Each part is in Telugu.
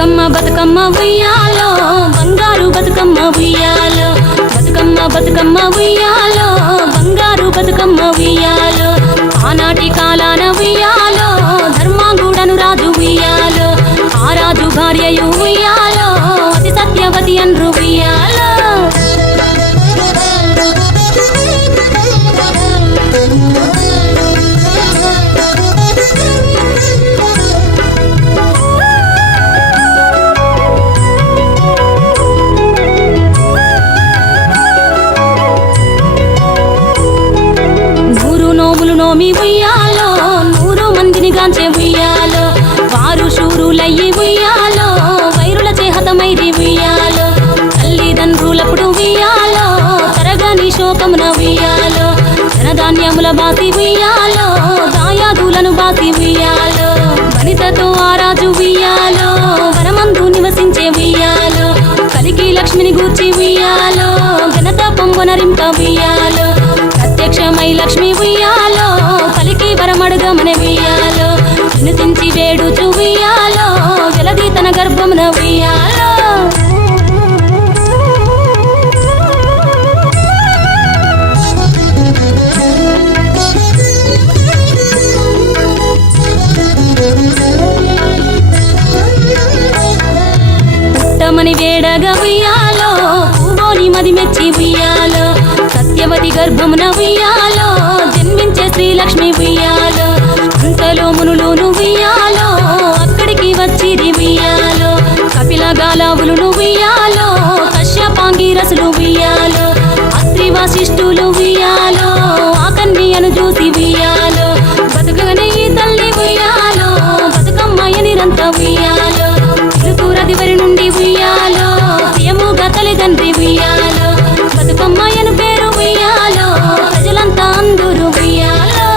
బతుకమ్మ బతుకమ్మ ఉయ్యాలో బంగారు బతుకమ్మ ఉయ్యాలో బతుకమ్మ బతుకమ్మ ఉయ్యాలో బంగారు బతుకమ్మ ఉయ్యాలో ఆనాటి కాలాన ఉయ్యాలో ధర్మాంగుడను రాజు ఉయ్యాలో ఆ రాజు భార్యయు ఉయ్యాలో అతి సత్యవతి అన్రు ఉయ్యాలో నోమి ఉయ్యాలో 100 మందిని గాంచే ఉయ్యాలో వారు శూరులయ్యి ఉయ్యాలో వైరుల చేహతమైరి ఉయ్యాలో తల్లిదండ్రులప్పుడు ఉయ్యాలో తరగని శోకమున ఉయ్యాలో ధనధాన్యముల బాసి ఉయ్యాలో దాయాదులను బాసి ఉయ్యాలో వనితతో ఆరాజు ఉయ్యాలో వనమందు నివసించే ఉయ్యాలో కలికి లక్ష్మిని గూర్చి ఉయ్యాలో ఘనత పొంగునరింప ఉయ్యాలో ప్రత్యక్షమై లక్ష్మి ఉయ్యాలో కలికి వరమడుగమని ఉయ్యాలో వినుతించి వేడుచు ఉయ్యాలో వెలది తన గర్భమున ఉయ్యాలో పుట్టమని వేడగా ఉయ్యాలో పూవోని మది మెచ్చి ఉయ్యాలో సత్యవతి గర్భమున ఉయ్యాలో జన్మించే శ్రీలక్ష్మి ఉయ్యాలో అంతలో మునులును ఉయ్యాలో అక్కడికి వచ్చిరి ఉయ్యాలో కపిల గాలావులు ఉయ్యాలో కశ్యపాంగిరసులు ఉయ్యాలో అత్రి వశిష్ఠులు ఉయ్యాలో ఆ కన్యను చూసి ఉయ్యాలో బతుకగనే ఈ తల్లి ఉయ్యాలో బతుకమ్మయ నిరంత ఉయ్యాలో ఋతురదివరి నుండి ఉయ్యాలో ప్రియముగా తల్లిదండ్రి ఉయ్యాలో బతుకమ్మయను పేరు ఉయ్యాలో ప్రజలంతా అందరూ ఉయ్యాలో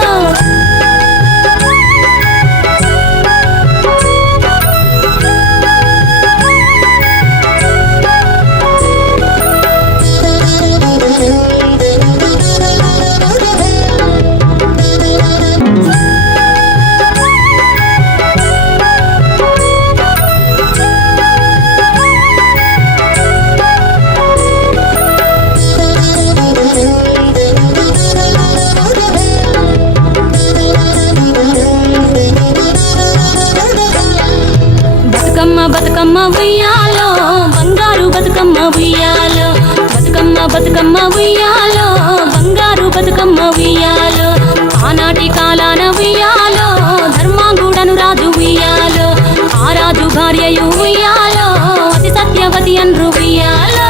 బతుకమ్మ ఉయ్యాలో బంగారు బతుకమ్మ ఉయ్యాలో బతుకమ్మ బతుకమ్మ ఉయ్యాలో బంగారు బతుకమ్మ ఉయ్యాలో ఆనాటి కాలాన ఉయ్యాలో ధర్మాంగుడను రాజు ఉయ్యాలో ఆ రాజు భార్యయు ఉయ్యాలో అతి సత్యవతి అన్రు ఉయ్యాలో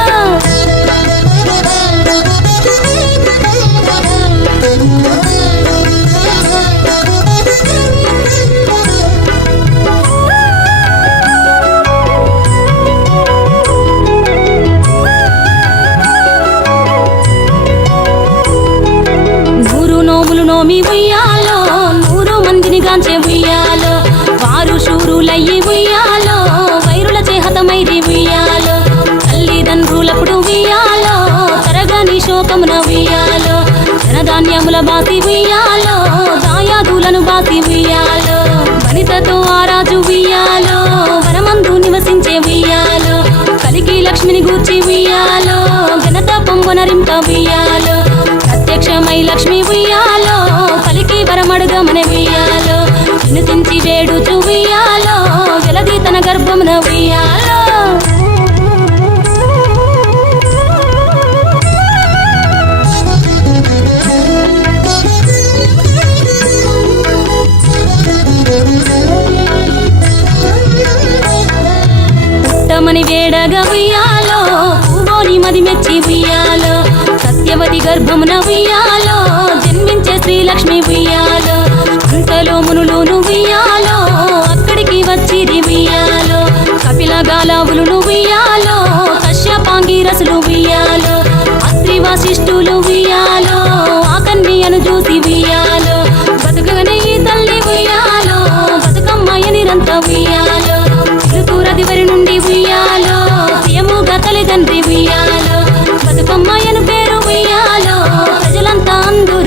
నోమి ఉయ్యాలో 100 మందిని గాంచే ఉయ్యాలో వారు శూరులయ్యి ఉయ్యాలో వైరుల చేహతమైరి ఉయ్యాలో తల్లిదండ్రులప్పుడు ఉయ్యాలో తరగని శోకమున ఉయ్యాలో ధనధాన్యముల బాసి ఉయ్యాలో దాయాదులను బాసి ఉయ్యాలో వనితతో ఆరాజు ఉయ్యాలో వనమందు నివసించే ఉయ్యాలో కలికి లక్ష్మిని గూర్చి ఉయ్యాలో ఘనత పొంగునరింప ఉయ్యాలో ప్రత్యక్షమై లక్ష్మి ఉయ్యాలో కలికి వరమడుగమని ఉయ్యాలో వినుతించి వేడుచు ఉయ్యాలో వెలది తన గర్భమున ఉయ్యాలో పుట్టమని వేడగా ఉయ్యాలో పూవోని మది మెచ్చి ఉయ్యాలో సత్యవతి గర్భమున ఉయ్యాలో జన్మించే శ్రీలక్ష్మి ఉయ్యాలో అంతలో మునులును ఉయ్యాలో అక్కడికి వచ్చిరి ఉయ్యాలో కపిల గాలావులు ఉయ్యాలో కశ్యపాంగిరసులు ఉయ్యాలో అత్రి వశిష్ఠులు ఉయ్యాలో ఆ కన్యను చూసి ఉయ్యాలో బతుకగనే ఈ తల్లి ఉయ్యాలో బతుకమ్మయ నిరంత ఉయ్యాలో ఋతురదివరి నుండి ఉయ్యాలో ప్రియముగా తల్లిదండ్రి ఉయ్యాలో బతుకమ్మయను పేరు ఉయ్యాలో ప్రజలంతా అందరూ